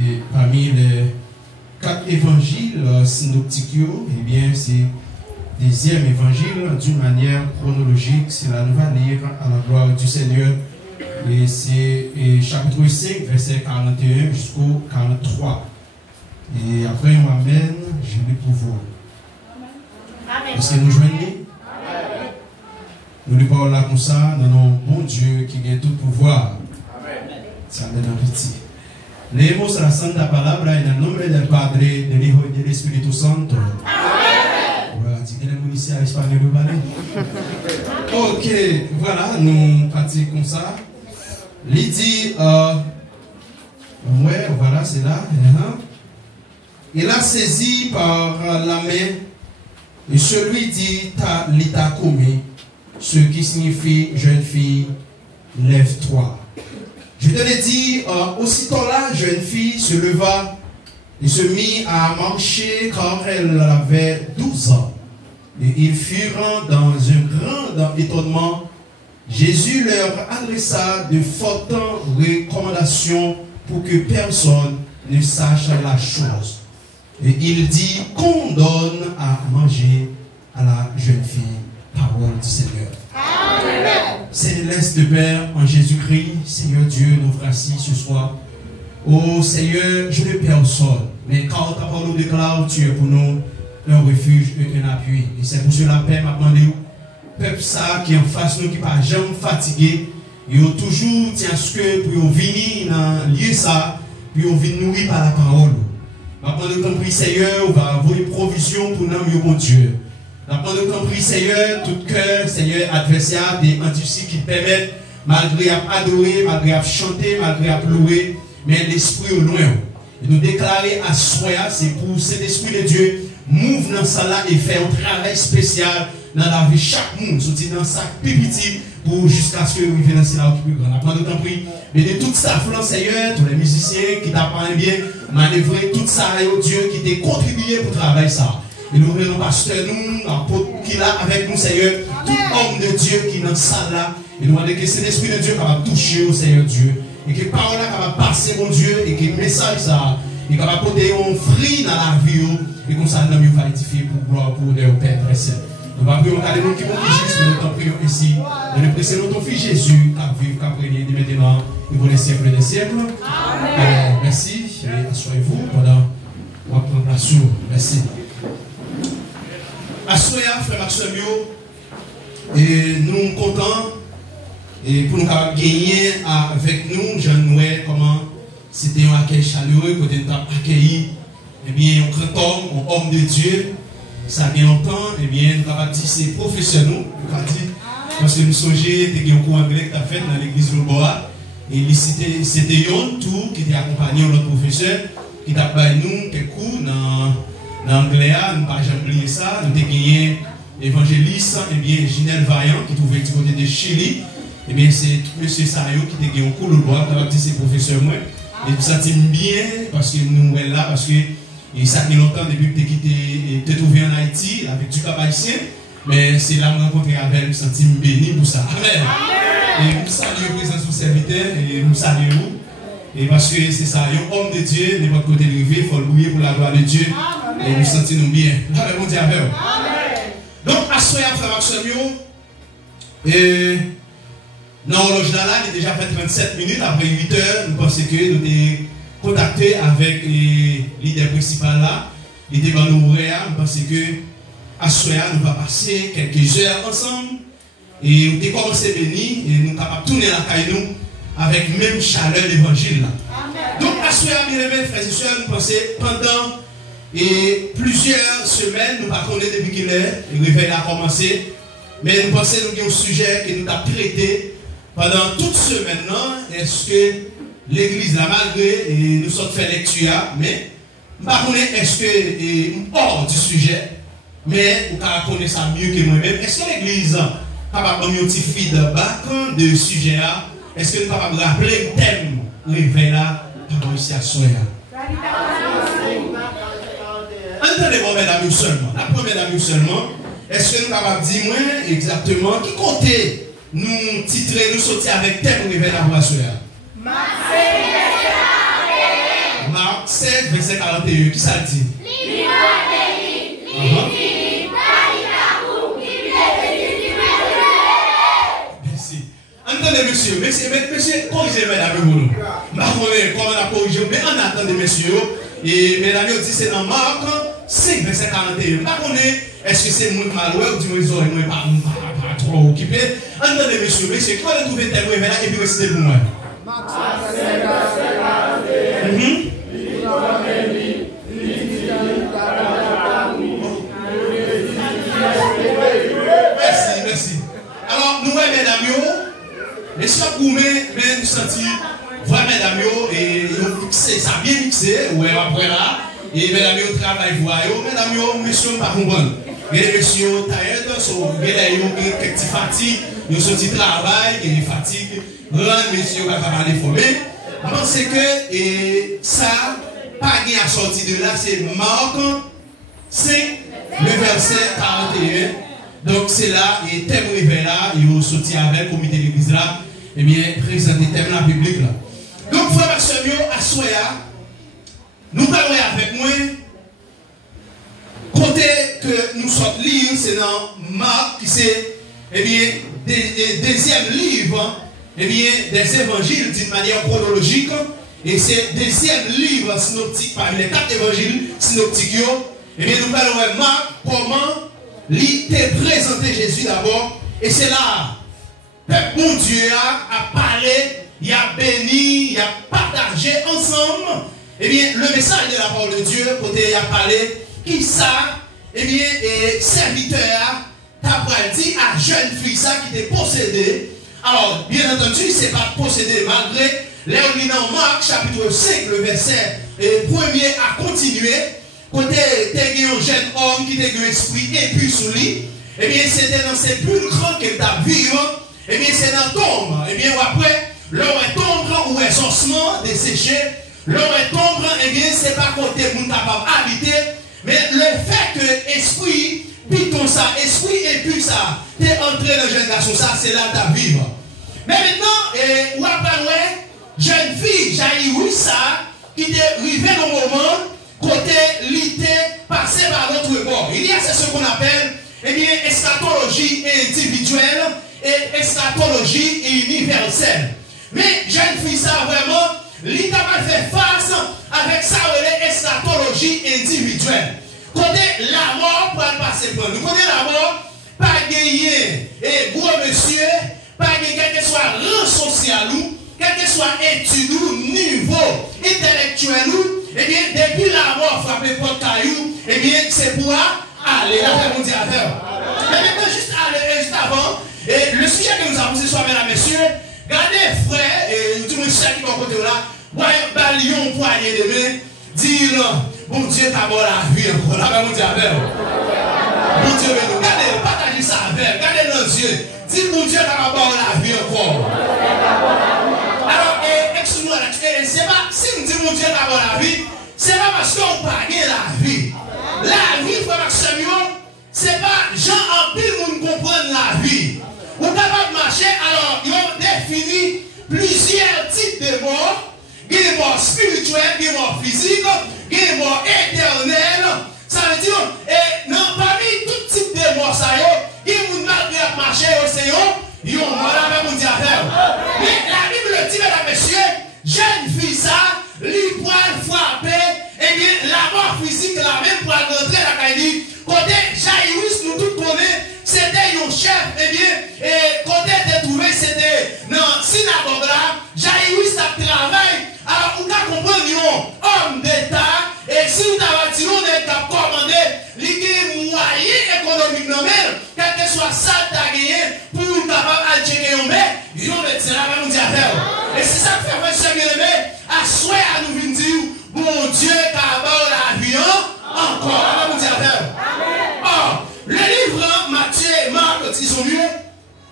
Et parmi les 4 évangiles synoptiques, eh bien, c'est le 10e évangile d'une manière chronologique. C'est là nous allons lire à la gloire du Seigneur. Et c'est chapitre 5, verset 41 jusqu'au 43. Et après, on m'amène, je vais pour vous. Est-ce que nous joignons? Nous lui parlons là comme ça, dans notre bon Dieu qui a tout pouvoir. Ça donne un petit. Leemos la Santa Palabra en el nombre del Padre, del Hijo y del Espíritu Santo. Voilà, tu connais ici à l'espagnol de Balai. Ok, voilà, nous partons comme ça. Il dit, ouais, voilà, c'est là. Il a saisi par la main, et celui dit, Talita Koumi, ce qui signifie, jeune fille, lève-toi. Je te l'ai dit, aussitôt la jeune fille se leva et se mit à marcher car elle avait 12 ans. Et ils furent dans un grand étonnement. Jésus leur adressa de fortes recommandations pour que personne ne sache la chose. Et il dit qu'on donne à manger à la jeune fille. Parole du Seigneur. Amen. Céleste Père, en Jésus-Christ, Seigneur Dieu, nous voici ce soir. Oh Seigneur, je ne personne, mais quand ta parole nous déclare, tu es pour nous un refuge et un appui. Et c'est pour cela, Père, m'a demandé, peuple ça qui est en face nous, qui n'est pas jamais fatigué, ils ont toujours tient ce que pour venir dans lieu ça, puis on vient nourrir par la parole. M'a demandé ton prix, Seigneur, on va avoir une provision pour nous, mon Dieu. Pendant qu'on prie, Seigneur, tout cœur, Seigneur, adversaire, des endurcis qui permettent, malgré à adorer, malgré à chanter, malgré à louer, mais l'esprit au loin. Et nous déclarer à soi, c'est pour cet esprit de Dieu, move dans ça là et faire un travail spécial dans la vie chaque monde, sortir dans sa petit pour jusqu'à ce que nous viennent dans là au plus grand. Pendant qu'on prie, mais de toute sa flanc, Seigneur, tous les musiciens qui t'apprennent bien, manœuvrer tout ça, Dieu, qui t'a contribué pour travailler ça. Et nous voulons pasteur, nous, apôtre qui est là avec nous, Seigneur, tout homme de Dieu qui est dans cette salle là. Et nous demandons que cet esprit de Dieu capable de toucher au Seigneur Dieu. Et que parole là capable de passer, mon Dieu, et que le message ça, est capable de porter un fruit dans la vie. Et comme ça, nous va édifier pour gloire, pour le Père très saint. Nous allons prier au nom qui vont juste, nous t'en prions ici. Nous précédons ton fils Jésus, qui vit, qui a régné de maintenant, et pour les siècles des siècles. Amen. Merci. Et assurez-vous pendant on va prendre la sourde. Merci. Assoya, frère Maxime, et nous sommes contents et pour nous gagner avec nous, je nous comment c'était un accueil chaleureux, côté nous avons accueilli eh bien, un grand homme, un homme de Dieu, ça vient longtemps, et bien nous avons dit c'est professionnel, parce que nous songeons, c'était un cours anglais que tu as fait dans l'église de Boa, et c'était Yon tout qui était accompagné de notre professeur, qui t'a fait nous quelques cours dans l'anglais, nous n'avons pas jamais oublié ça. Nous avons gagné l'évangéliste, Ginelle Vaillant, qui trouvait du côté de Chili. Et bien, c'est M. Sayo qui a gagné un cours de droit, qui a dit c'est professeur. Et nous sentimos bien, parce que nous sommes là, parce que ça fait longtemps depuis que tu es trouvé en Haïti, avec du cap haïtien. Mais c'est là que nous rencontrons avec, nous sentimos bénis pour ça. Amen. Et nous saluons la présence de serviteur, et nous saluons. Et parce que c'est ça, un homme de Dieu, n'importe côté de rivière, il faut le louer pour la gloire de Dieu. Amen. Et nous sentons bien. Amen, mon Dieu. Amen. Donc, à ce moment-là, frère Maxime, et dans l'horloge là, il est déjà fait 37 minutes, après 8 heures, nous pensons que nous avons contacté avec les leaders principaux là, il était dans nos horaires, nous pensons que à ce moment-là, nous allons passer quelques heures ensemble, et nous avons commencé à venir, et nous sommes capables de tourner la caille nous, avec même chaleur l'évangile. Donc, à ce moment-là, bien aimés, frères et sœurs, nous pensons pendant plusieurs semaines, nous ne connaissons pas depuis qu'il est, le réveil a commencé, mais nous pensons que nous avons un sujet que nous avons traité pendant toute semaine. Est-ce que l'église, là, malgré nous sommes fait lecture, mais nous ne connaissons pas est-ce que hors du sujet, mais nous connaissons ça mieux que moi-même. Est-ce que l'église est capable de faire un petit feedback de sujet? Est-ce que nous sommes capables de rappeler le thème réveil là par ici à Soya? Entendez-moi, mesdames, seulement. La première dame seulement. Est-ce que nous sommes capables de dire exactement qui côté nous titrer, nous sortir avec thème réveil là pour Soya? Marc 7, verset 41. Qui ça dit? Merci. Entendez, monsieur. Monsieur, corrigez, mesdames, vous. Je ne sais pas comment on a corrigé, mais on attendez, monsieur. Et mesdames, on dit c'est dans Marc 5, verset 41. Je ne sais pas est-ce que c'est mon malheur ou du moins ils n'ont pas trop occupé. Entendez, monsieur, qui va trouver tel réveil là et puis réciter pour moi. Merci. Alors, nous, mesdames, messieurs Goumé, nous sentons, voilà, mesdames, et ça bien mixé, ouais, après là, et mesdames, travail, voyez, mesdames, messieurs, pas comprendre. Les messieurs, taillent, quelques petites fatigues, ils sont petit travail, il y a des fatigues, grands messieurs, pas mal déformés. Je pense que ça, pas bien sorti de là, c'est Marc 5, le verset 41. Donc c'est là, et thème réveil là, il ont sorti avec le comité d'église là, et bien présenter thème là public là. Donc frère Maximio, à Soya, nous parlons avec moi, côté que nous sommes lire, c'est dans Marc, qui c'est, eh bien, deuxième livre, eh bien, des évangiles d'une manière chronologique, et c'est deuxième livre synoptique parmi les 4 évangiles synoptiques, eh bien, nous parlons avec Marc, comment il t'a présenté Jésus d'abord, et c'est là, peuple mon Dieu a parlé, il a béni, il a partagé ensemble, eh bien, le message de la parole de Dieu, côté il a parlé, qui ça, eh bien, serviteur, t'as dit à jeune fille ça qui t'est possédé. Alors, bien entendu, c'est pas possédé malgré, là on lit dans Marc chapitre 5, le verset 1er à continuer. Côté, t'es un jeune homme qui t'a un esprit et puis sous lui, eh bien, c'était dans ces pulcres que t'as vu, eh bien, c'est dans tombe. Eh bien, après, l'heure est tombe ou est osement desséché, l'heure est tombe, eh bien, c'est pas côté moun capable d'habiter, mais le fait que esprit, puis ton ça, esprit et puis ça, t'es entré dans le jeune garçon, ça, c'est là ta vie. Mais maintenant, ou après, jeune fille, j'ai eu ça, qui t'est arrivé dans le moment, côté l'été passé par l'autre bord. Il y a ce qu'on appelle, eh bien, eschatologie individuelle et eschatologie universelle. Mais jeune fille, ça vraiment, l'État va faire face avec ça, eschatologie individuelle. Côté la mort pour aller passer pour nous. Côté la mort, pas gagner et gros monsieur, pas gagner quel que soit rang social ou, quel que soit étude ou niveau intellectuel ou, eh bien, depuis la mort frapper porte caillou, eh bien, c'est pour aller là, faire mon diable. Mais maintenant, juste avant, et le sujet que nous avons ce soir, mesdames et messieurs, regardez frère, et tout le monde qui va côté là, voyez, balion poignée de main, dis-le. Bon Dieu t'a bon la vie encore. Là, mon Dieu, avec. Bon Dieu, regardez, partagez ça avec. Regardez nos yeux. Dis, mon Dieu t'a bon la vie encore. Alors, excuse-moi, c'est pas, si on dit mon Dieu t'a bon la vie, c'est pas parce qu'on parle de la vie. La vie, frère Maximio, c'est pas Jean en pile pour nous comprendre la vie. On ne peut pas marcher, alors, ils ont défini plusieurs types de morts. Il y a des morts spirituelles, il y a des morts physiques, il y a des morts éternelles. Ça veut dire, parmi tout type de morts, il y a des gens qui marcher au Seigneur, ils ont mort avec mon diable. Mais la Bible dit, mesdames et messieurs, jeune fille, ça, lui pour frapper, et bien la mort physique, la même pour rentrer dans la caille. Côté Jairus, nous tous connaissons, c'était un chef, et bien, côté de trouver, c'était dans la synagogue là, Jairus a travaillé. Alors, vous pouvez comprendre, homme d'État, et si vous avez dit, on est commandé, les moyens économiques, quel que soit ça, tu as gagné, pour vous capable de checker un mec, ils ont dit, là, on dit à et c'est ça que fait, monsieur bien-aimé, à souhait à nous venir dire, bon Dieu, t'as la vie, encore, on dit à or, le livre, Matthieu et Marc, ils sont mieux,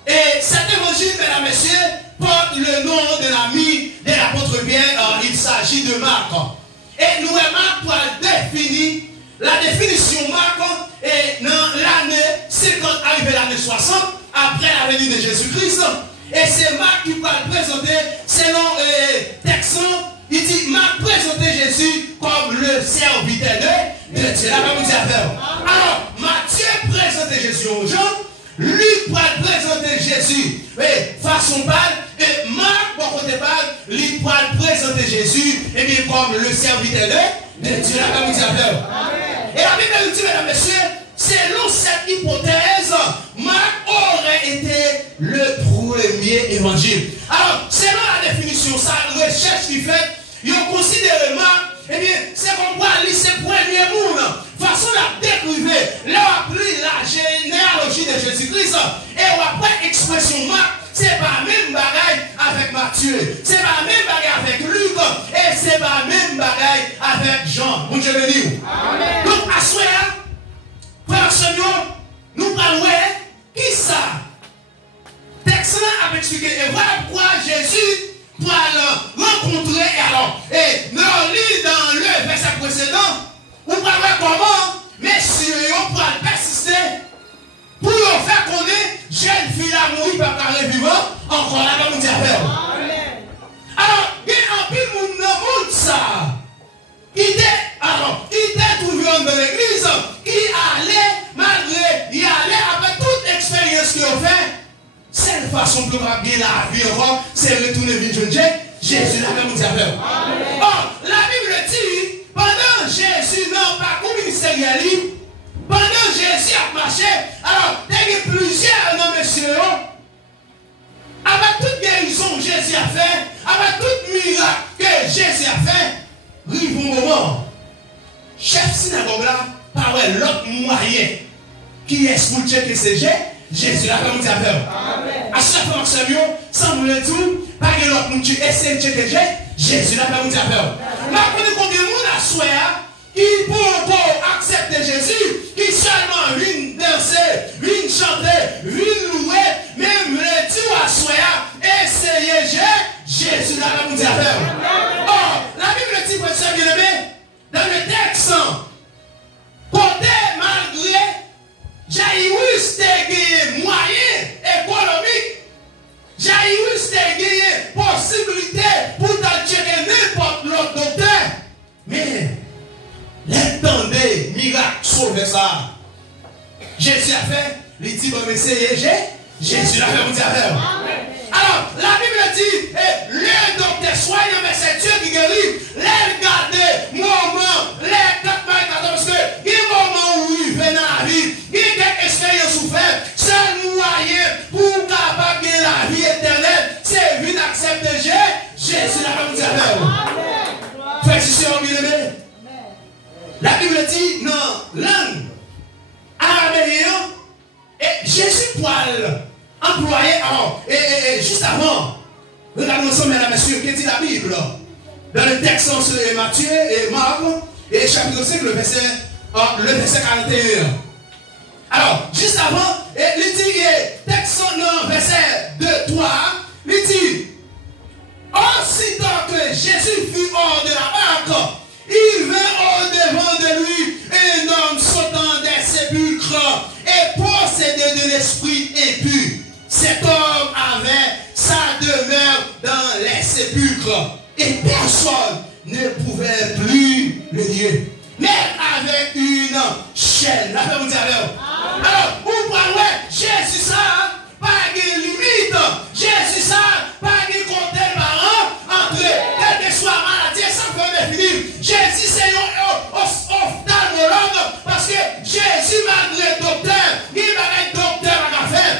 et cet évangile, mesdames et messieurs, porte le nom de l'ami de l'apôtre Pierre, il s'agit de Marc. Et nous, Marc, pour définir, la définition Marc est dans l'année 50, arrivé l'année 60, après la venue de Jésus-Christ. Et c'est Marc qui va présenter, selon texte, Il dit, m'a présenté Jésus comme le serviteur de Dieu. Là, comme dit alors, Matthieu présentait Jésus aux gens, Luc va présenter Jésus façon pâle, et Marc, bon côté pâle, lui va présenter Jésus et bien comme le serviteur de Dieu. Là, comme dit et la Bible dit, mesdames et messieurs, selon cette hypothèse, Marc aurait été le premier évangile. Alors, selon la définition, sa recherche qu'il fait, il a considéré Marc, eh bien, c'est comme quoi il c'est le premier monde. Façon la décrire, là, appris la généalogie de Jésus-Christ, et après expression Marc, c'est pas même bagaille avec Matthieu, c'est pas même bagaille avec Luc, et c'est pas même bagaille avec Jean. Bon Dieu béni. Donc, à ce moment-là, frère Seigneur, nous parlons qui ça? Texte là a expliqué, et voilà pourquoi Jésus pour le rencontrer. Et non, lit dans le verset précédent, vous parlez comment, messieurs, on pourra persister pour leur faire connaître, jeune fille à mourir par carré vivant, encore là, comme on dit après. Alors, il y a un peu de monde ça. Il était trouvé dans l'église, qui allait, malgré, il allait avec toute expérience qu'il a fait. C'est la façon de bien la vie encore, c'est retourner vers Jésus, là, comme on dit après. Or, la Bible dit, pendant Jésus n'a pas comme ministériel, pendant Jésus a marché, alors, il y a plusieurs noms, messieurs, avec toute guérison que Jésus a fait, avec tout miracle que Jésus a fait, arrive un moment, chef synagogue là, par l'autre moyen qui est pour checker ces Jésus là, comme on dit après. À chaque fois que Samuel, sans nous le tout, pas que l'autre monde qui essaie de checker Jésus là, comme on dit après. Mais après, combien de monde a souhaité qui pour accepter Jésus, qui seulement vient danser, vient chanter, vient louer, même le Dieu a souhaité essayer Jésus là, comme on dit après. Or, la Bible dit, frère bien-aimé, dans le texte, côté malgré Jairus a gagné moyen économique, Jairus a gagné possibilité pour t'attirer n'importe l'autre docteur. Mais, l'attendez, miracle, sauver ça. Jésus a fait, il dit, bon, mais c'est Jésus l'a fait, vous dire. Alors, la Bible dit, le docteur soigne, mais c'est Dieu qui guérit. Les garder, moment, les 4 parce que, il y a un moment où il vient dans la vie, il y a quelque expérience souffert, c'est moyen pour capable de la vie éternelle, c'est vite accepter Jésus l'a fait, vous dire. Frère, si c'est un bien-aimé, la Bible dit, non, langue, araméen, et Jésus poil. Employé, juste avant, regardons ensemble, mesdames et messieurs, qu'est-ce que dit la Bible? Dans le texte de Matthieu et Marc, et chapitre 5, le verset 41. Alors, juste avant, il dit, texte non, verset 2, 3, il dit, aussitôt que Jésus fut hors de la barque, il vint au-devant de lui un homme sautant des sépulcres et possédé de l'esprit impur. Cet homme avait sa demeure dans les sépulcres et personne ne pouvait plus le nier. Mais avec une chaîne. Là, vous avez. Alors, vous parlez, Jésus ça, pas de limite. Jésus ça, pas de compter par an entre quelle que soit maladie, ça peut définir. Jésus c'est un ophtalmologue parce que Jésus, malgré docteur, il va être docteur à faire.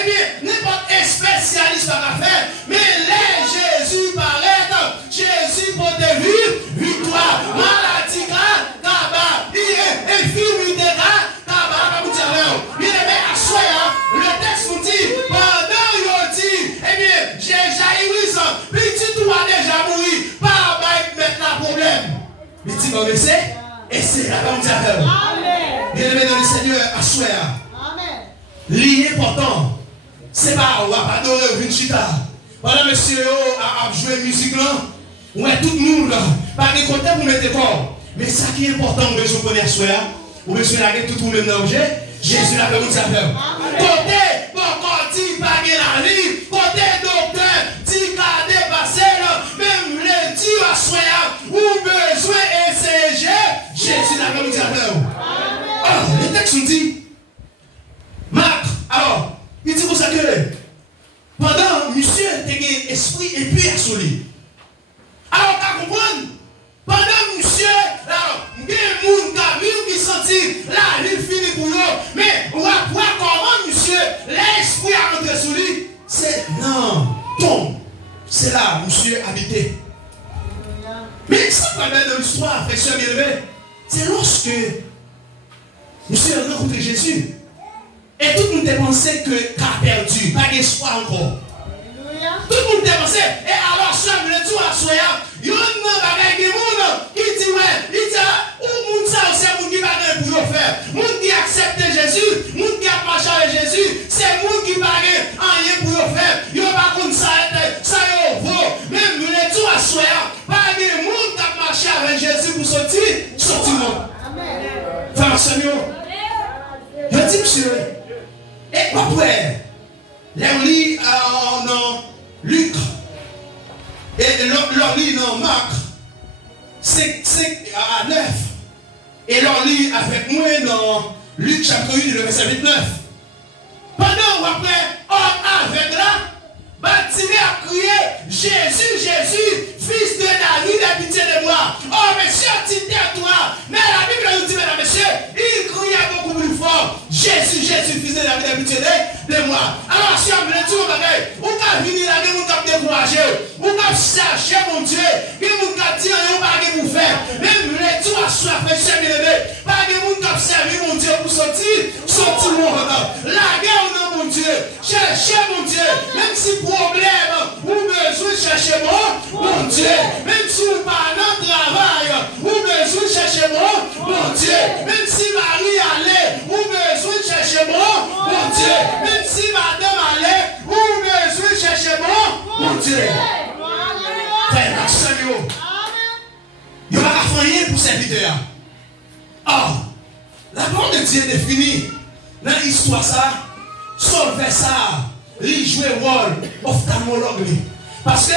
Eh bien, n'importe quel spécialiste à faire, mais les Jésus paraît, Jésus pour te vivre, victoire, maladie, tabac, infirmité, tabac, comme vous savez. Bien aimé, à soi, le texte nous dit, pendant il dit, eh bien, j'ai Jairus, petit tout a déjà mouru, pas mettre la problème. Il dit, bon, mais c'est là, comme vous savez. Bien aimé dans le Seigneur, à soi. L'important, c'est pas on va pas adorer Vinchita. Voilà, monsieur a joué musique là. Ouais, tout le monde là. Pas de côté pour mettre corps. Mais ça qui est important, on besoin de connaître soi. On besoin de tout le même objet. Jésus l'a fait comme ça. Côté, bon, quand dit pas la vie. Côté docteur, dit qu'à dépasser là. Même les qu'on va dans l'histoire, frère, soeur bien-aimé, c'est lorsque nous avons rencontré Jésus. Et tout le monde a pensé que qu'a perdu, pas d'espoir encore. Tout le monde a pensé, et alors, soeur, le tout à soya, il y a un bagage de monde qui dit, ouais, il dit, ou monde ça, c'est monde qui bagage pour faire. Monde qui accepte Jésus, monde qui a marché avec Jésus, c'est monde qui bagage rien pour faire. Il n'y a pas comme ça, ça y est, même le tout à soya, pas de monde qui a marché avec Jésus pour sortir monde. Frère Seigneur, je dis, monsieur, et après, les lit dans Luc, et leur lit dans Marc, 5 à 9, et leur lit avec moi dans Luc chapitre 1, le verset 29. Pendant ou après, homme avec là, Bartimée a crié, Jésus, Jésus, fils de David, aie pitié de moi. Oh, monsieur, tais-toi. Mais la Bible nous dit, mesdames, messieurs, il criait beaucoup plus fort. Jésus, Jésus, fils de David, aie pitié de moi. Alors, si on veut tout pareil, ou qu'à venir là, vous qu'à décourager, ou qu'à chercher mon Dieu, vous qu'à dire, on va pas vous faire. Même les tout à soi, frère, bien-aimé, pas de monde qui observe mon Dieu pour sortir mon regard. La guerre, non, mon Dieu, cherchez mon Dieu, même si problème, ou besoin de chercher mon Dieu, même si vous pas dans le travail, ou besoin de chercher mon Dieu, même si Marie allait, ou besoin de chercher mon Dieu, même si madame allait, ou besoin de chercher mon Dieu. Frère, Seigneur, il n'y a pas rien pour serviteur. Or, la parole de Dieu est définie dans l'histoire ça, sauver ça. Il joue un rôle ophtalmologue. Parce que,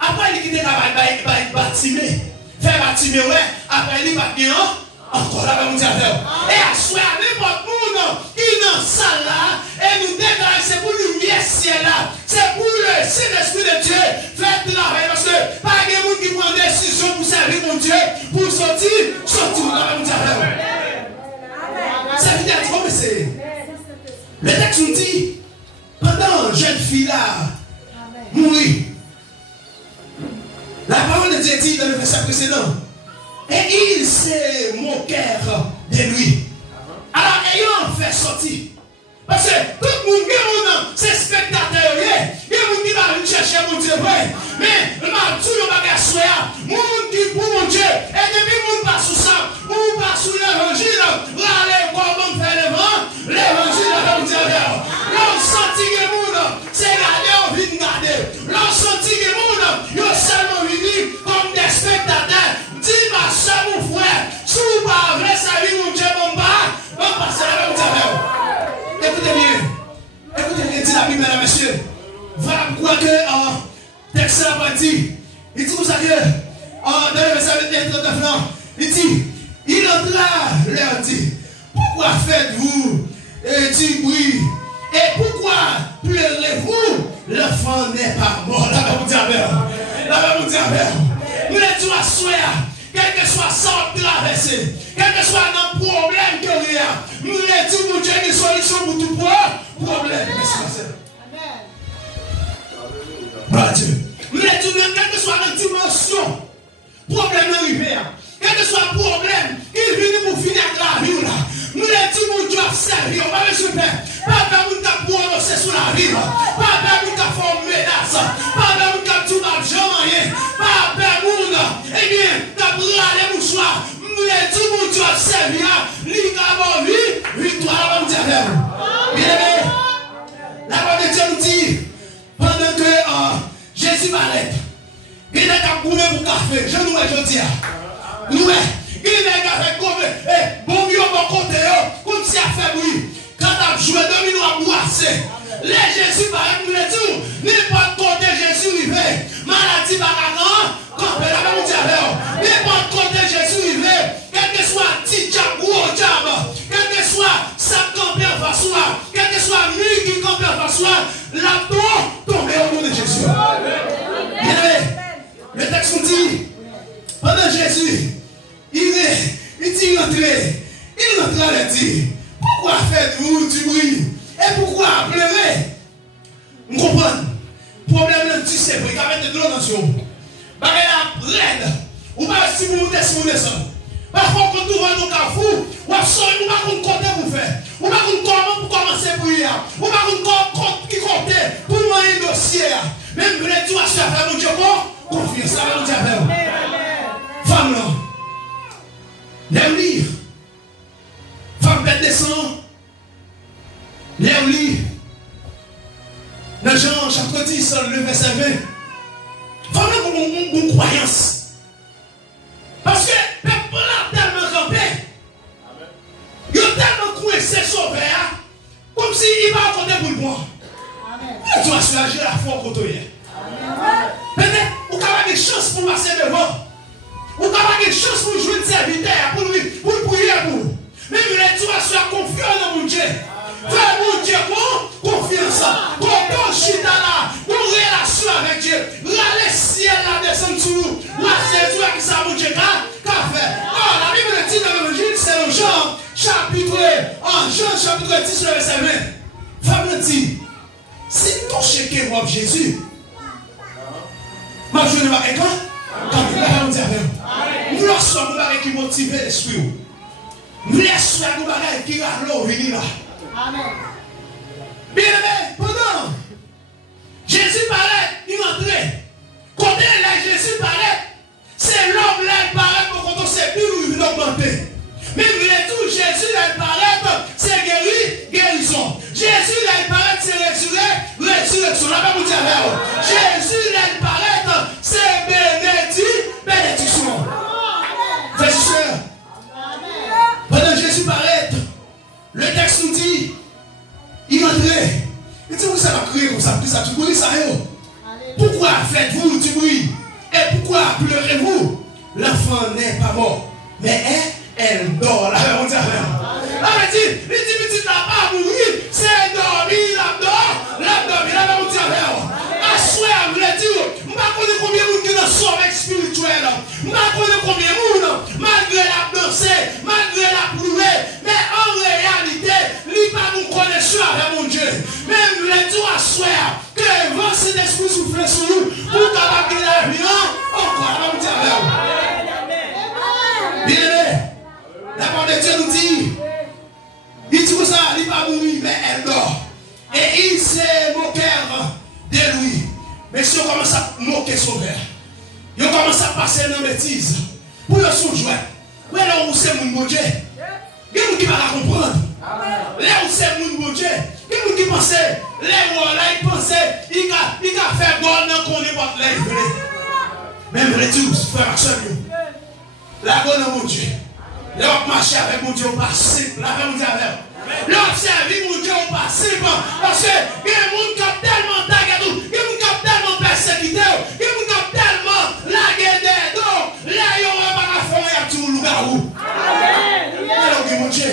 après il quitte le Bartimée, faire Bartimée, ouais, après il va bien, encore là, on dit à faire. Et à soi, n'importe où, qui est dans ça là, et nous déclarons, c'est pour le lumière ciel là, c'est pour le Saint-Esprit de Dieu, faire travail. Parce que, pas de monde qui prend des décisions pour servir mon Dieu, pour sortir, là, on dit à faire. Ça veut dire, comment c'est? Le texte nous dit, pendant jeune fille là mourit, la parole de Dieu dit dans le verset précédent, et il s'est moqué de lui. Alors ayant fait sortir, parce que tout le monde c'est spectateur, il y a des gens qui vont chercher mon Dieu, mais le tout le bagage soya, mon qui pour mon Dieu, et depuis mon pas sous ça, ou pas sous l'évangile, allez comment faire le vent, l'évangile va vous dire. L'on senti que monde, c'est garder, on vient garder. L'on senti que monde, ils seulement venus comme des spectateurs. Dis ma soeur, mon frère, si vous pas vrai, ça vie, mon Dieu, mon bas, on passe à la même. Écoutez bien, dit la Bible, mesdames, messieurs. Voilà pourquoi que texte là dit, il dit vous savez, dans le verset 39, il dit, il entra, leur dit, pourquoi faites-vous du bruit? Et pourquoi pleurez-vous? L'enfant n'est pas mort. La Bible dit amen. Nous les tous à souhaiter, quel que soit son traversée, quel que soit notre problème qu'il y a, nous les tous nous Dieu une solution pour tout problème. Amen. Dieu. Nous les tous, quelle que soit notre dimension, problème arrivé, quel que soit le problème, il vient pour finir avec la vie là. Nous les tous nous Dieu servir, on va le super. Pas de monde qui prononcer sur la vie, pas de monde qui fait une menace, pas de monde qui tout mal jamais, pas de monde, eh bien, qui a pris les mouchoirs. Nous les tous nous Dieu servir, l'igabon victoire, on va dire. Bien aimé, la parole de Dieu nous dit, pendant que Jésus m'arrête, il est à couler pour café, je nous dis, nous, il est à faire comme, bon Dieu, bon côté, comme si a fait bruit. Quand on joué 2 minutes à boisser, les Jésus paraît, nous les disons, n'importe côté Jésus arrivé, maladie bagarre, quand la même dit n'importe côté Jésus arrivé, quel que soit petit job, gros job, quel que soit ça campé en face, quel que soit nuit qui campé en face, la tombe au nom de Jésus. Bien aimé, le texte nous dit, pendant Jésus, il dit rentrer, et dit, pourquoi faites-vous du bruit? Et pourquoi pleurer? Vous comprenez? Problème là, tu sais, vous avez de l'eau dans le baguette raide. Ou pas si vous montez, si vous descendez. Parfois, quand vous voyez nos carrefours, ou pas qu'on compte pour faire. Ou pas qu'on comment pour commencer pour y aller. Ou pas qu'on qui compte pour moyen dossier. Même vous les tout à faire, mon Dieu, confiance, ça va nous dire. Femme là, les livres. Femme bête descend. Les livres. Dans Jean chapitre 10, le verset 20. Femme là, une croyance. Parce que le peuple a tellement campé. Il a tellement coincé sauvé. Comme s'il va compter pour le bois. Tu vas soulager la foi au côté. Peut-être vous avez des chances pour passer devant. Vous avez des chances pour jouer de serviteur, pour prier pour vous. Mais tu vas sois confiant dans mon Dieu. Fais mon Dieu confiance. Quand chita là, une relation avec Dieu. Le ciel là descend sur nous. Là, c'est toi qui ça mon Dieu qu'a fait. Oh, la Bible dit dans l'évangile, c'est dans Jean chapitre 10, le verset 20. Femme dit, si nous cherchons Jésus, ma je ne vais pas être là. Quand nous dit avec nous. Nous sommes qui motivent l'esprit. Nous sommes qui allons venir là. Amen. Bien aimé, pendant Jésus parlait, il entrait. Quand Jésus parlait, c'est l'homme là, il paraît pour quand on s'est plus où il augmenter. Mais tout, Jésus là, il paraît, c'est guérison. Jésus là, il paraît, c'est résurrection. Là, vous dire, Jésus là, il paraît, c'est bénédiction. Frères et sœurs, pendant Jésus paraît, le texte nous dit, il entrait. Il dit, vous ça va crier comme ça, tu bruit ça. Pourquoi faites-vous du bruit? Et pourquoi pleurez-vous? L'enfant n'est pas mort, mais elle dort. Là, on dit, il dit, petit n'a pas mouru, c'est dormi, là, on dit, à souhait, vous le dire, je ne sais pas combien de monde qui dans le sommeil spirituel, je ne sais pas combien de monde, malgré la danse, malgré la plouée, mais en réalité, il n'y a pas de connexion avec mon Dieu. Même le dire à souhait, que le vent cet esprit souffle sur nous, pour qu'avec la vie, encore, on dit, bien aimé, la parole de Dieu nous dit, il dit que ça, il n'est pas mourir, mais elle dort. Et il s'est moqué de lui. Mais si on commence à moquer son père, il commence à passer dans la bêtise. Pour le sous-jouer. Oui, là où c'est mon Dieu. Il y a des gens qui vont comprendre. Là où c'est mon Dieu. Il y a des gens qui pensent, là ils pensent, il a fait bon dans qu'on est pas là. Même les tous, frère et soeur, la bonne mon Dieu. Là on marche avec mon Dieu, on passe simple. Là on dit avec. Là on servi mon Dieu, on passe simple. Parce que il y a des gens qui ont tellement tagué, il y a des gens qui ont tellement persécuté, il y a des gens qui ont tellement lagué des dos. Là il y aura pas la foi, il y a tout le garou. Amen. Alors que mon Dieu,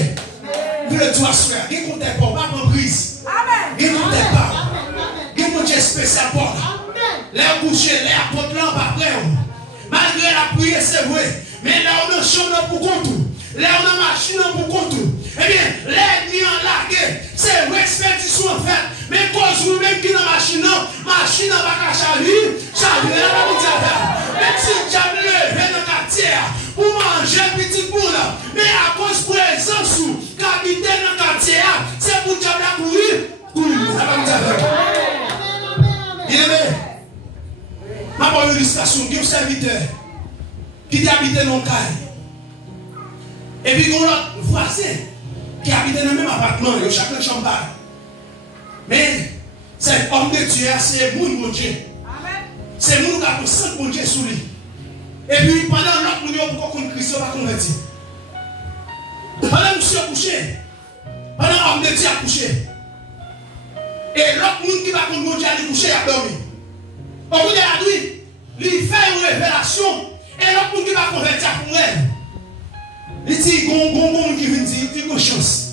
vous le doigt se faire. Il compte pas, pas en prise. Il compte pas. Il mon Dieu spécial pour là coucher, là porte lampe après. Malgré la prière, c'est vrai. Mais là on a chambre pour compte. Là on a machine pour compte. Eh bien, l'ennemi en largué, c'est une expédition en fait. Mais cause vous-même qui dans la machine n'a pas qu'à charger, charger là va vous dire. Même si tu as levé dans le quartier pour manger petit boule, mais à cause de présence qui habite dans le quartier, c'est pour tu as courir, ça va vous dire. Bien aimé, ma bonne illustration, il y a un serviteur qui habite dans le caille. Et puis, il y a un autre voisin qui habite dans le même appartement, il y a chacun chambre. Mais, c'est homme de Dieu, c'est mon Dieu. C'est mon qui a pour 5 bon Dieu sous lui. Et puis, pendant l'autre, il y a beaucoup de Christ va convertir. Pendant monsieur couché, pendant l'homme de Dieu a couché. Et l'autre monde qui va contre mon Dieu a couché, a dormi. Au bout de la nuit, il fait une révélation. Et l'autre monde qui va convertir pour elle. Il dit, gon qui vient dire, il dit, chance.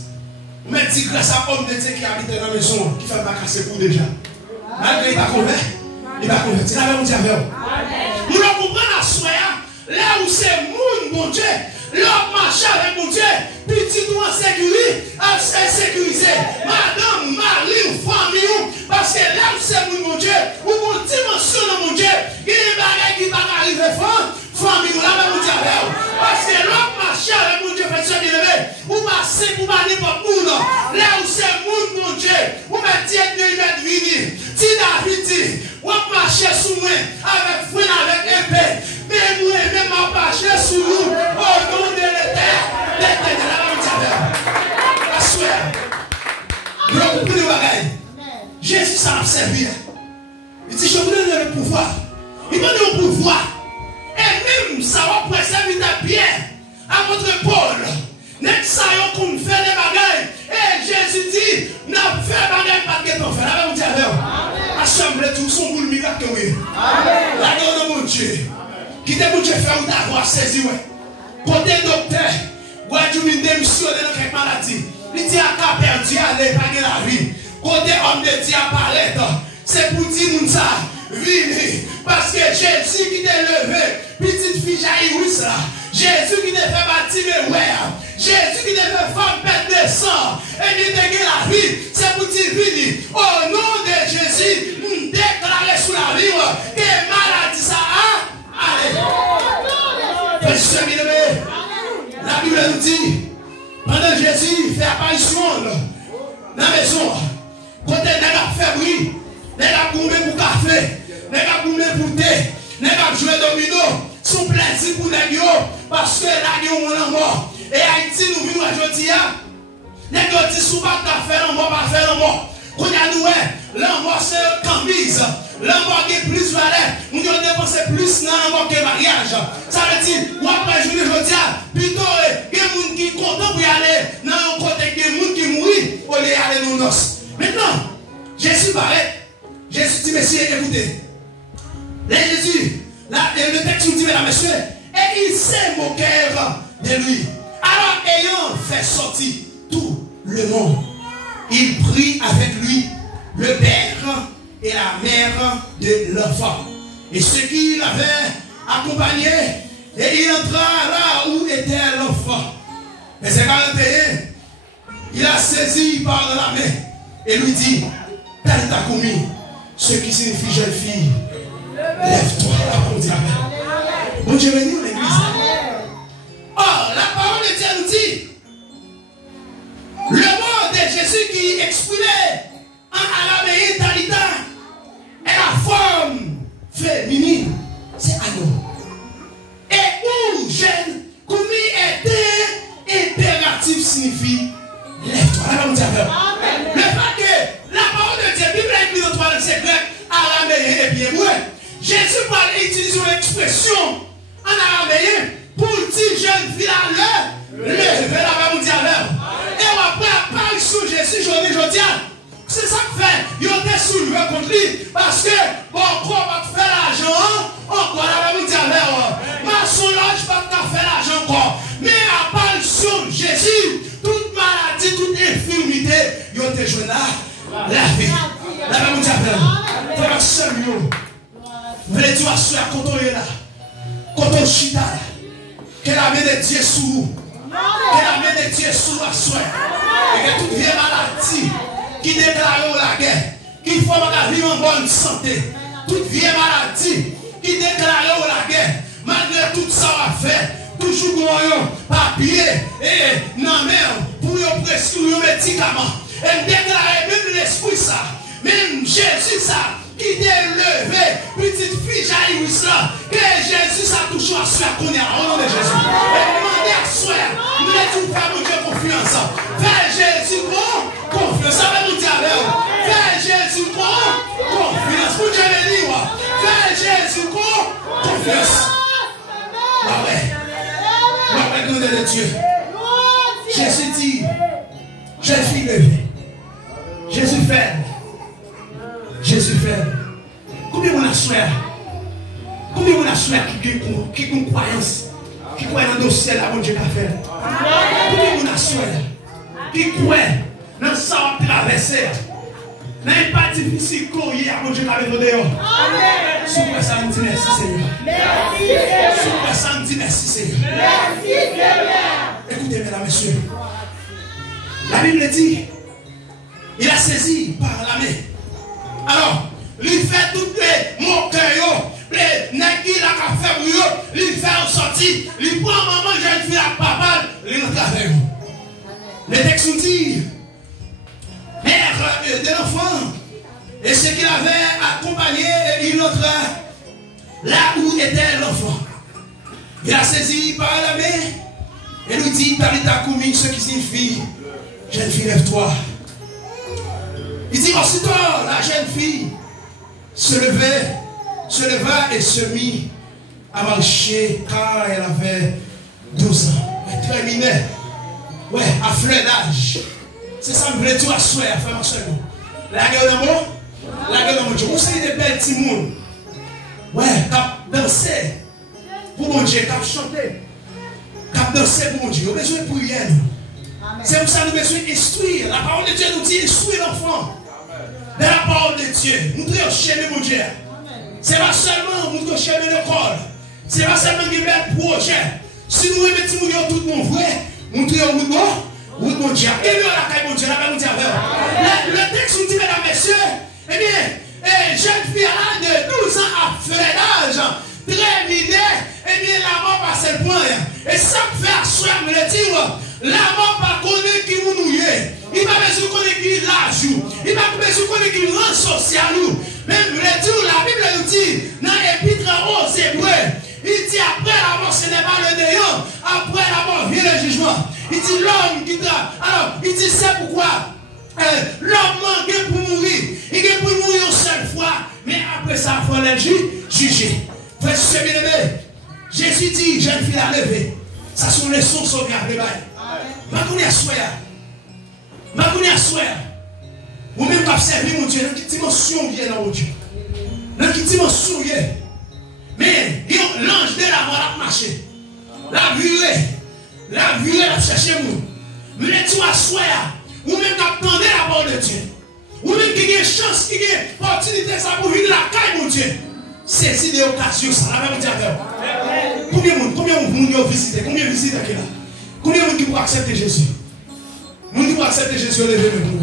Mais dit, grâce à l'homme de Dieu qui habite dans la maison, qui fait pas casser pour déjà. Malgré il va convertir. Il va convertir. Là, on dit avec vous. Nous comprenons la soya, là où c'est mon Dieu. L'homme marche avec mon Dieu. Petit nous en sécurisé. Madame, mari, famille. Parce que là où c'est mon Dieu, où mon dimension de mon Dieu, il y a des bagages qui ne vont pas arriver fort. famille, là, même dire avec vous. Parce que l'homme marche avec mon Dieu, fait ce bien-aimé. Ou marcher pour pas n'importe où, là où c'est mon Dieu. Ou me dire que il va venir. Si David dit, ou marcher sous moi, avec fouine, avec épée. Mais moi, même à marcher sous nous, au nom de l'Éternel. L'Éternel, là, même dire avec vous. La soeur. Il y a beaucoup de bagailles. Jésus, ça m'a servi. Il dit, je vous donne le pouvoir. Il m'a donné le pouvoir. Et même, ça va préserver ta pierre à votre épaule. N'est-ce ça qu'on fait des bagailles. Et Jésus dit, n'a fait bagaille pas que ton frère. Là, vous dites, assemblez tout son boule miracle. La gueule de mon Dieu. Qui te mon Dieu fait ou d'avoir saisi. Côté docteur, ou a dû une démission dans quelque maladie. Il dit à cas perdu, allez, pas de la vie. Côté homme de Dieu apparaît, c'est pour dire nous ça, vini. Parce que Jésus qui t'a levé, petite fille Jaïrus là, Jésus qui t'a fait bâtir mes ouais, Jésus qui t'a fait femme pète de sang, et qui t'a gagné la vie, c'est pour dire vini. Au nom de Jésus, nous déclarons sur la vie que maladie ça a. Allez. Frère bien-aimé, la Bible nous dit, pendant Jésus fait apparition dans la maison, côté n'est pas fait bruit, n'est pas gourmé pour café, n'est pas gourmé pour thé, n'est pas jouer domino, son plaisir pour les gars, parce que la gueule on est mort. Et Haïti nous vivons aujourd'hui, n'est pas dit sous pas faire un mort, pas faire un mort. Quand il y a nous, l'amour c'est camise, l'amour qui est plus valeur, nous devons dépenser plus dans l'amour que mariage. Ça veut dire, ou après journée aujourd'hui, plutôt, il y a des gens qui sont contents pour y aller, dans un côté, il y a des gens qui mourent, pour aller dans nos noces. Maintenant, Jésus paraît, Jésus dit, messieurs, écoutez. Là, Jésus, là, le texte nous dit, mesdames, messieurs, et il s'est moqué de lui. Alors, ayant fait sortir tout le monde, il prit avec lui le père et la mère de l'enfant. Et ceux qui l'avaient accompagné, et il entra là où était l'enfant. Verset 41, il a saisi par la main et lui dit, Talita Koumi, ce qui signifie jeune fille, lève-toi. Bon Dieu béni l'église. Or, la parole de Dieu nous dit, le mot de Jésus qui exprimait en araméen Talita est la forme féminine, c'est Anon. Et où jeune, Koumi était impératif signifie lève-toi. Le fait que la parole de Dieu, Bible écrit dans 3 c'est grec, araméen et bien ouais. Jésus parle utilise une expression en araméen pour dire jeune fille à lever la main diable. Et après apparition Jésus aujourd'hui, c'est ça que fait. Il était soulevé contre lui parce que bon quoi va faire l'argent encore la main diable. Ma soulage va faire l'argent encore. Mais apparition Jésus, toute maladie, toute infirmité, il était joué là. La vie. La main diable. Frère seul vous voulez dire à ceux quand on est là, quand on chita là, que la main de Dieu sous vous, que la main de Dieu sous la soie, et que toute vieille maladie qui déclare la guerre, qu'il faut vivre en bonne santé, toute vieille maladie qui déclare la guerre, malgré tout ça à faire, toujours goyon, papier, et non même pour prescrire un médicament, et déclarer même l'esprit ça, même Jésus ça. Qui t'est levé, petite fille Jaïrus là, que Jésus ça touche à soi qu'on est au nom de Jésus. Et demandez à soi, nous devons faire mon Dieu confiance. Fais Jésus confiance, ça va nous dire avec vous. Fais Jésus confiance, pour Dieu béni. Fais Jésus confiance. Ouais, nom de Dieu. Jésus dit, jeune fille levée. Jésus fait. Jésus fait. Combien on a souhaité? Combien on a souhaité qui a une croyance? Qui croit dans le dossier là, mon Dieu a fait? Combien on a souhaité? Qui croit dans ça à traverser? N'est pas difficile qu'on y a, mon Dieu a fait dehors. Super ça me dit merci Seigneur. Merci. Super ça me dit merci Seigneur. Merci Seigneur. Écoutez mesdames, messieurs. La Bible dit, il a saisi par la main. Alors, il fait toutes les moqueries les nègres la fait brio, il fait sortir, il prend maman jeune fille à papa, il rentre avec vous. Le texte nous dit, mère de l'enfant, et ce qu'il avait accompagné, il entre là où était l'enfant. Il a saisi par la main et lui dit, Talita Koumi, ce qui signifie, jeune fille, lève-toi. Il dit, aussitôt, la jeune fille se leva et se mit à marcher car elle avait 12 ans. Elle terminait, ouais, à fleur d'âge. C'est ça, me voulait tout asseoir, faire ma soeur. La gueule de moi, la gueule de mon Dieu. Vous savez des belles petits mouns. Ouais, cap danser pour mon Dieu, cap chanter, cap danser pour mon Dieu. Vous avez besoin de prière. C'est pour ça que nous avons besoin d'instruire. La parole de Dieu nous dit instruire l'enfant. Dans la parole de Dieu, nous devons chercher mon Dieu. Ce n'est pas seulement nous devons chercher l'école. Ce n'est pas seulement nous devons projet. Si nous remettons tout le monde vrai, nous devons mon Dieu. Et nous la caille mon Dieu, la paix nous dit avec. Le texte nous dit, mesdames, messieurs, eh bien, jeune fille de 12 ans à faire l'âge, très minée, eh bien, la mort passe le point. Et ça fait asseoir, me le dire, la mort pas connaît qui vous nous est. Il va besoin de connaître qui l'âge. Il va besoin de connaître qui rend social. Même le dire, la Bible nous dit, dans l'épître aux Hébreux, il dit après la mort, ce n'est pas le néant. Après la mort, vient le jugement. Il dit l'homme qui tra. Alors, il dit c'est pourquoi l'homme manque pour mourir. Il est pour mourir une seule fois. Mais après ça, il faut le juger. Frère, c'est bien aimé. Jésus dit, jeune fille à lever. Ça sont les sources au garde de bail. Ma connais à soi. Ma connais à soi. Ou même pas servir mon Dieu. Dans quelle dimension vient dans mon Dieu. Dans quelle dimension vient. Mais l'ange de la mort a marché. La vue, elle a cherché nous. Mais tu as soi. Ou même qu'attendez la parole de Dieu. Ou même qui a une chance, qui a une opportunité, ça pour venir la caille, mon Dieu. Saisis des occasions, ça la même dire. Combien de gens visiter? Combien de visiteurs qui là? Combien de gens qui pourraient accepter Jésus? Nous qui pourraient accepter Jésus, levez le nous.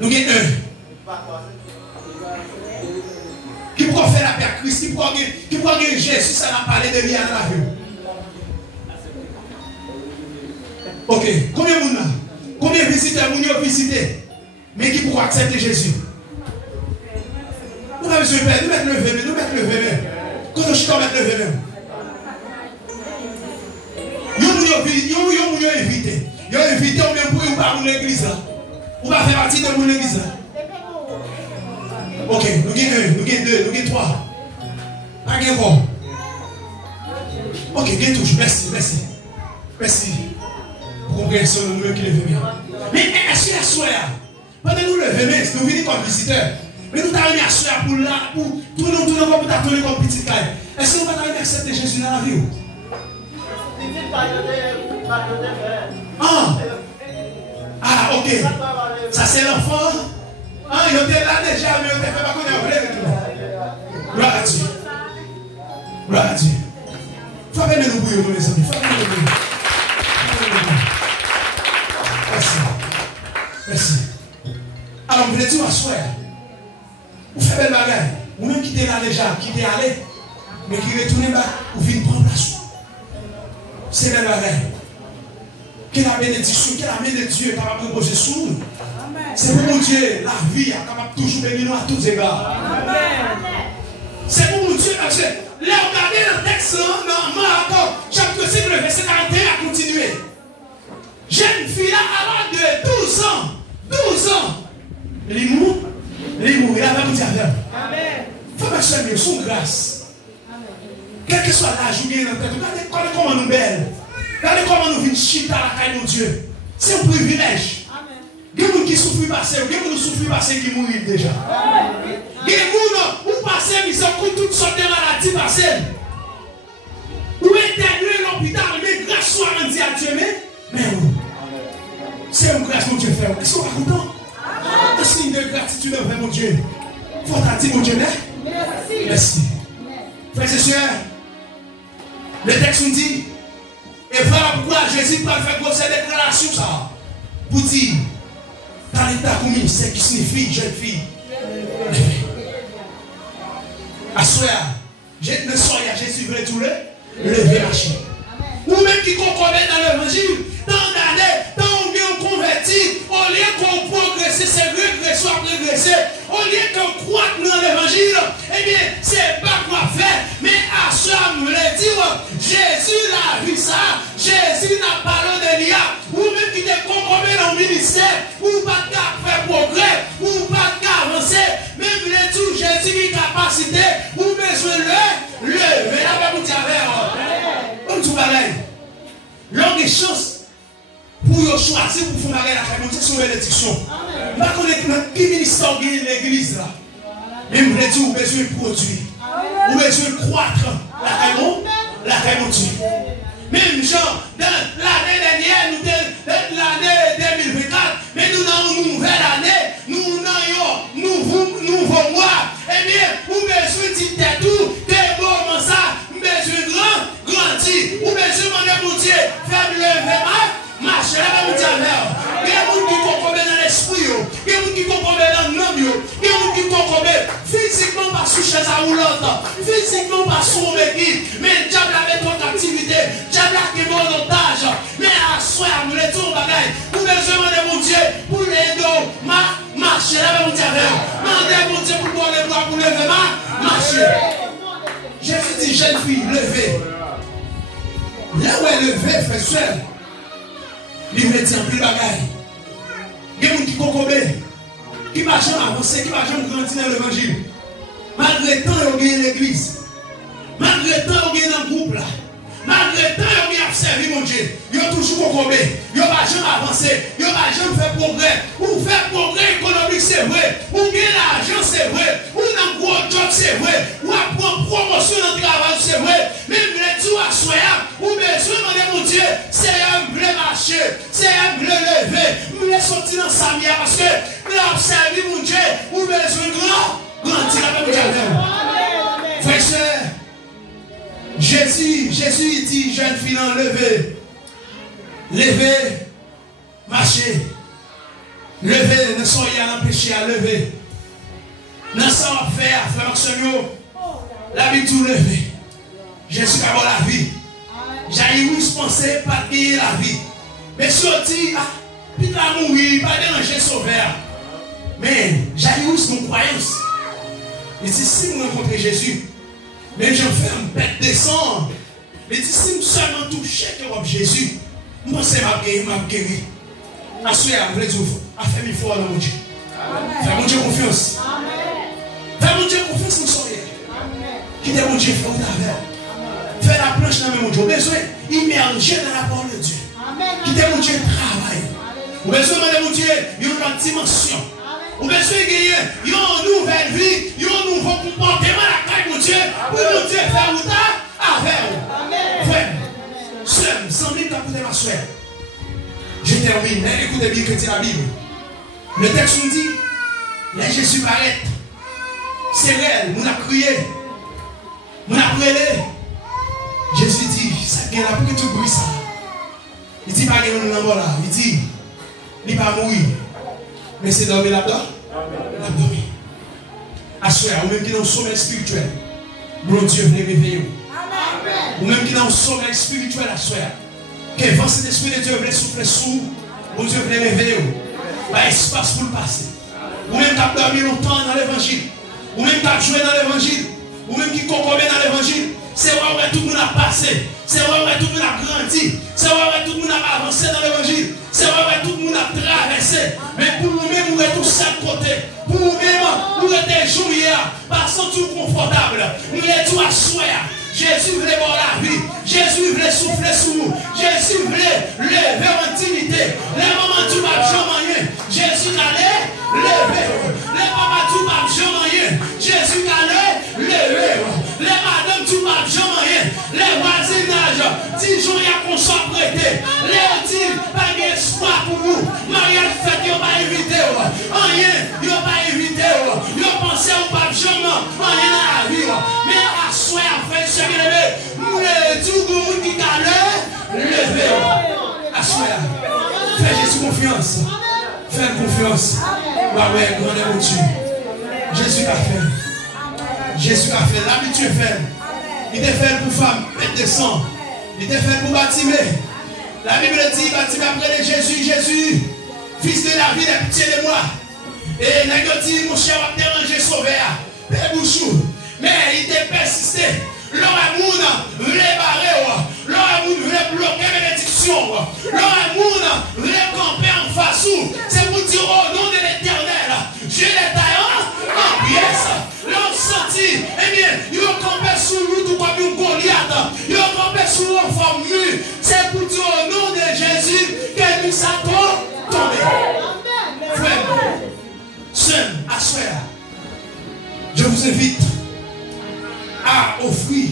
Nous avons un. Qui pourra faire la paix à Christ? Qui pourra gagner Jésus? Ça n'a parlé de lui à la vie. Ok, combien de gens là? Combien de visiteurs vous avez visité? Mais qui pourra accepter Jésus? Nous avons besoin de nous mettre le vélo, nous mettre le vélo. Quand je suis mettre le vélo. Vous avez invité. Vous avez invité ou même pour pas mon église. Ou pas faire partie de mon église. Ok, nous avons un, nous avons deux, nous avons trois. Pas de quoi. Ok, bien touche. Merci, merci. Merci. Pour compréhension de nous qui le fait bien. Mais est-ce que la soirée, pendant nous le veillons, nous venons comme visiteurs. Mais nous t'avons mis à soirée pour là, pour tout le monde comme t'attendre comme petite caille. Est-ce que nous t'avons accepté Jésus dans la vie? Ah, ok. Ça c'est l'enfant. Ah, il était là déjà, mais il était fait pas connaître. Gloire à Dieu. Gloire à Dieu. Faut pas nous bouillir, mes amis. Faut pas nous bouillir. Merci. Merci. Alors, vous voulez dire, asseoir. Vous faites belle bagaille. Vous même qui êtes là déjà, qui êtes allé, mais qui retournez là, vous venez prendre place. C'est belle bagaille. Que la bénédiction, que la main de Dieu est capable de reposer sur nous. C'est pour mon Dieu, la vie est capable de toujours bénir nous à tous égards. C'est pour mon Dieu, parce que là, regardez le texte dans Marc, chapitre 5, le verset 41 à continuer. Jeune fille là, à l'âge de 12 ans, l'imour, il a pas dit à faire. Amen. Faut pas se son grâce. Quel que soit l'âge ou bien regardez comment nous belles. Regardez comment nous venons chita à la caille de Dieu. C'est un privilège. Il y a des gens qui souffrent passer, il y a des gens qui souffrent passer qui mourent déjà. Il y a des gens qui passent, ils ont toutes sortes de maladies passées. Ou éternuer l'hôpital, mais grâce soit rendue à Dieu, mais c'est une grâce que Dieu fait. Est-ce qu'on va content? Un signe de gratitude envers mon Dieu. Faut t'attirer mon Dieu, né? Merci. Merci. Frères et sœurs, le texte nous dit, et voilà pourquoi Jésus va faire grosse déclaration ça. Pour dire, Talita Koumi, c'est qui signifie jeune fille. soi, ne soyez Jésus veut tout lever marcher. Ou même qui concordait dans l'évangile, tant d'années, tant on vient converti, au lieu qu'on progresse, c'est régresser, progresser, au lieu qu'on croit dans l'évangile, eh bien, c'est pas quoi faire, mais à soi, me le dire, Jésus l'a vu ça, Jésus n'a parlé de l'IA, ou même qui te concordait dans le ministère, ou pas qu'à faire progrès, ou pas qu'à avancer, même le tout, Jésus qui capacité, ou besoin de lever la même comme tout pareil. L'homme des chances pour choisir pour faire la caille, c'est une bénédiction. Je ne connais pas qui ministère de l'église là. Même vous avez besoin de produire. Vous avez besoin de croître. La caille monte. Même genre, dans l'année dernière, l'année 2024, mais nous avons une nouvelle année, nous avons un nouveau mois. Eh bien, vous avez besoin de dire tout, que bon, ça, vous avez besoin de grandir, vous avez besoin de mon Dieu, faire lever marcher là, vous dire il y a des gens qui comprennent dans l'esprit, il y a des gens qui comprennent dans l'homme, il y a des gens qui comprennent physiquement par sous chaise à roulante, physiquement par sous équipe, mais diable avec votre activité, diable avec mon otage, mais à soi, nous les tours bagaille, vous avez besoin de mon Dieu pour les dos, marcher là, vous dire demandez mon Dieu pour voir les bras pour lever marcher. Jésus dit, jeune fille, levez. Là où elle levée, frère, soeur, il veut dire plus bagaille. Il y a des gens qui concombrent, qui ne va jamais avancer, qui ne va jamais grandir dans l'évangile. Malgré tout, il y a l'église. Malgré tout, il y a un groupe là. Malgré tout, il y a observé mon Dieu. Il y a toujours concombré. Il ne va jamais avancer. Il ne va jamais faire progrès. Ou faire progrès économique, c'est vrai. Ou gagner l'argent, c'est vrai. Ou un gros job, c'est vrai. Ou apprendre promotion dans le travail, c'est vrai. Même les tout à soya, ou besoin de mon Dieu, c'est un vrai marché, c'est un vrai lever. Nous les sortir dans sa mienne parce que nous avons observé mon Dieu, ou besoin de grandir avec mon Dieu. Frère, Jésus dit, jeune fille, levez, marchez. Levez, ne soyez à l'empêcher à lever. Ne soyez faire, frère Maximio, la vie tout lever. Jésus a avoir la vie. J'ai eu penser pas gagner la vie. Mais si on dit, puis là mourir, pas déranger sauveur. Mais j'ai eu mon croyance. Mais si vous rencontrez Jésus, même j'en fais un bête descendre. Mais si vous seulement touchez que Jésus, moi c'est ma guéri. Assoyez, vous voulez dire, à faire mille fois dans mon Dieu. Faire mon Dieu confiance. Faire mon Dieu confiance, nous soyez. Quittez mon Dieu, faire vous faire la planche dans mon Dieu. Besoin immerger dans la parole de Dieu. Quittez mon Dieu, travail. Vous besoin de mon Dieu, il y a une dimension. Vous besoin de gagner une nouvelle vie, un nouveau comportement à la caille de mon Dieu. Pour mon Dieu faire vous avec vous. Frère, seul, sans Bible, écoutez ma soeur. Je termine, écoutez bien que dit la Bible. Le texte nous dit, là Jésus paraît. C'est réel, nous avons crié. Nous avons prié. Jésus dit, ça vient là pour que tout bruit ça. Il dit pas qu'il y a un homme là. Il dit, il va mourir. Mais c'est dormir là-dedans. Là-dedans. Assoyez, ou même qui est dans le sommeil spirituel. Bon Dieu, venez réveiller. Ou même qui est dans le sommeil spirituel, assoyez. Que vent cet esprit de Dieu venez souffler sous. Bon Dieu, venez réveiller. Pas espace pour le passer. Ou même qui a dormi longtemps dans l'évangile. Ou même qui a joué dans l'évangile. Ou même qui concombre dans l'évangile. C'est où tout le monde a passé. C'est où tout le monde a grandi. C'est où tout le monde a avancé dans l'évangile. C'est où tout le monde a traversé. Mais pour nous-mêmes, nous sommes tous à côté. Pour nous-mêmes, nous sommes joués. Pas tout confortable. Nous sommes tous à soir. Jésus voulait voir la vie. Jésus voulait souffler sur nous. Jésus voulait lever en dignité. Les moments où pas jamais. Jésus allait lever. Les moments où pas jamais. Jésus allait lever. Les madames tout pas jamais. Les voisinages. Dijon y a qu'on soit prêté. Les dit pas d'espoir pour nous. Mariage fait qu'il n'y a pas évité. Rien, il n'y a pas évité. Il y a pensé au pas jamais. Rien à la vie. Mais à soi, frère, ce qui est nous les tout le monde qui a levé. À soi. Fais Jésus confiance. Fais confiance. Ouais, grandeur au Dieu. Jésus a fait. Jésus a fait l'habitude fait. Il était fait pour femme, mettre des sang. Il était fait pour bâtiment. La Bible dit, bâtiment après Jésus, Jésus, fils de David, aie pitié de moi. Et il dit, mon cher, va déranger sauveur. Père Bouchou. Mais il était persisté. L'amour voulait barrer. L'amour voulait bloquer bénédiction. L'amour voulait camper en face. C'est pour dire au nom de l'Éternel, je les taille en pièces. L'homme senti, eh bien, il va camper sur nous tout comme une Goliath. Il va camper sur nous en forme nue. C'est pour dire au nom de Jésus que nous sommes tombés. Frère, sœur, à soeur, je vous invite à offrir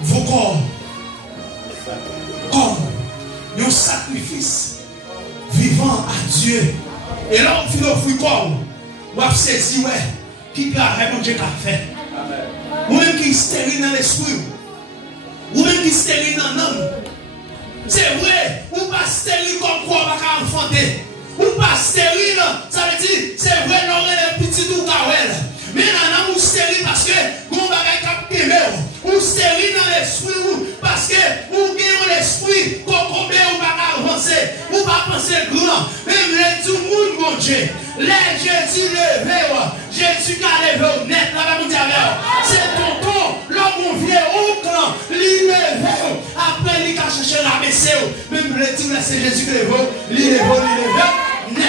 vos corps comme un sacrifice vivant à Dieu. Et là, on fait offrir comme on va saisir, ouais, qui a mon Dieu qu'a fait. Ou même qui est stérile dans l'esprit. Ou même qui est stérile dans l'homme. C'est vrai, ou pas stérile comme quoi on va enfanter. Ou pas stérile, ça veut dire, c'est vrai, non, les petits ou kawel. Mais non, ou stérile parce que vous avez capté, ou stérile dans l'esprit, parce que vous avez l'esprit, qu'on combat, ou pas avancer, ou pas penser grand. Même les tout le monde, mon Dieu, les Jésus levé, Jésus qui a levé au net, là-bas, vous avez, c'est tonton, l'homme vient au clan, lui levé, après, il a cherché la baissée, même les tout, là, c'est Jésus qui levé, lui levé, net.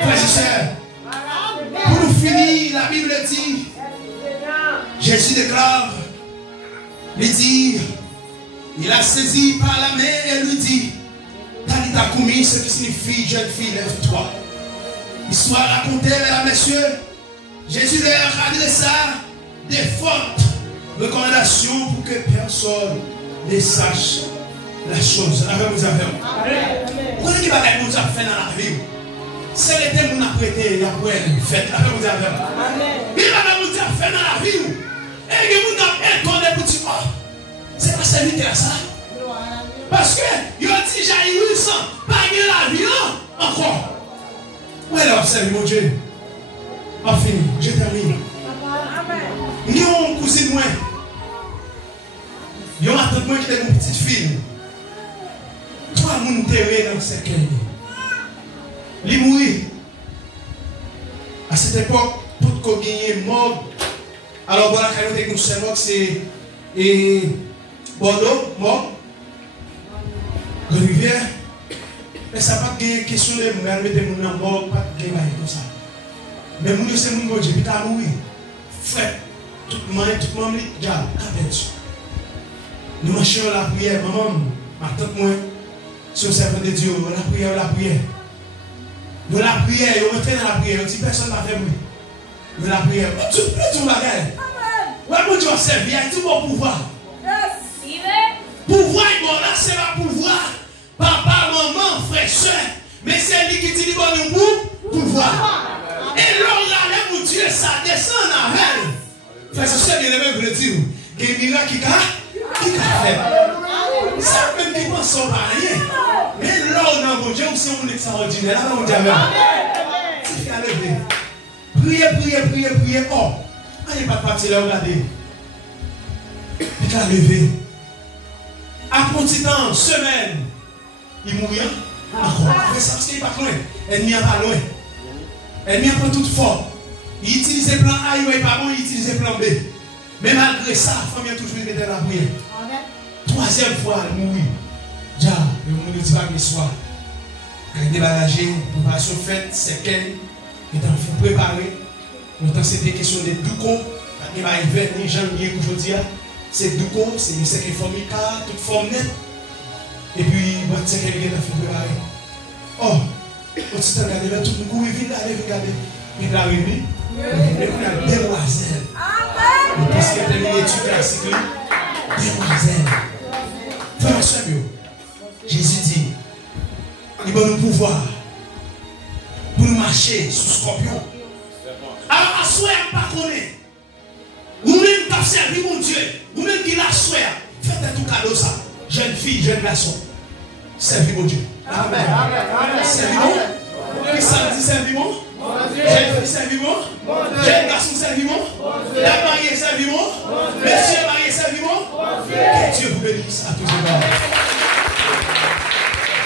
Frères et sœurs, pour nous finir, la Bible dit, Jésus déclare, il dit, il a saisi par la main et lui dit, Talita Koumi, ce qui signifie jeune fille, lève-toi. Histoire racontée, mesdames, messieurs, Jésus leur adressa des fortes recommandations pour que personne ne sache la chose. Avec vous avez. Vous connaissez qui va nous faire dans la vie? C'est l'été que nous avons prêté, il a fait. Avec vous avez. Il va nous faire dans la vie. Et que nous avons étonné pour dire, oh, c'est pas servir à ça. Parce que, il a dit, j'ai 800, pas la vie encore. Où est l'observe, mon Dieu? En fini, je termine. Nous avons un cousin moi. Nous avons un tante moi qui était une petite fille. Toi, nous terrés dans ce qu'elle est. Il mourit. À cette époque, tout le monde est mort. Alors voilà, quand nous avons cerveau, c'est Bordeaux, mort. Rivière. Et ça n'a pas de question de mourir, mais de mourir mort, pas de guerre comme ça. Mais mourir, c'est mourir, j'ai pu mourir. Frère, tout le monde, déjà, qu'appelles-tu? Nous marchons la prière, maman, ma tante, moi, sur le servant de Dieu, la prière, la prière. Nous la prière, on rentre dans la prière, on dit personne n'a fait bruit. Nous la prière, tout le bagage. Ouais, mon Dieu, servir, il y a tout bon pouvoir. Pouvoir, bon, là, c'est pas pouvoir. Papa, maman, frère, soeur. Mais c'est lui qui dit bon nous pouvoir. Et là, mon Dieu, ça descend dans elle. Frère, c'est ça bien aimé, je veux dire. Il y a un miracle qui a fait. Ça même qui pense pas rien. Mais là, on a mon Dieu, c'est un extraordinaire. Là, mon Dieu, c'est fait à lever. Priez. Oh, il n'y a pas de partie là, regardez. Il a levé. Après un petit temps, semaine, il mourit encore. Après ça, parce qu'il n'est pas loin. Ennemi n'est pas loin. Ennemi a tout fort. Il utilise le plan A, il n'est pas bon, il utilise le plan B. Mais malgré ça, la famille a toujours été dans la prière. Troisième fois, il mourit. Déjà, il mourit le dimanche soir. Quand il est débarrassé, préparation faite, c'est qu'elle est en train de préparer. Longtemps, c'était question de doucon. Quand il va arriver, les gens qui aujourd'hui, c'est doucon, c'est une série formée, toute forme nette. Et puis, c'est qu'elle est en train de préparer. Oh, on s'est regardé là, tout le monde, il vient regarder. Il l'a réuni. Et on a demoiselle. Parce qu'il y a une étude classique, demoiselle. Frère, soeur, Jésus dit, il va nous pouvoir pour nous marcher sous scorpion. Alors, à soi, pas connaître. Vous-même qui avez servi mon Dieu, vous-même qui l'a souhaité, faites tout cadeau ça. Jeune fille, jeune garçon, servi mon Dieu. Amen. Servi mon. Qui ça dit servi mon? Jeune fille, servi mon. Jeune garçon, servi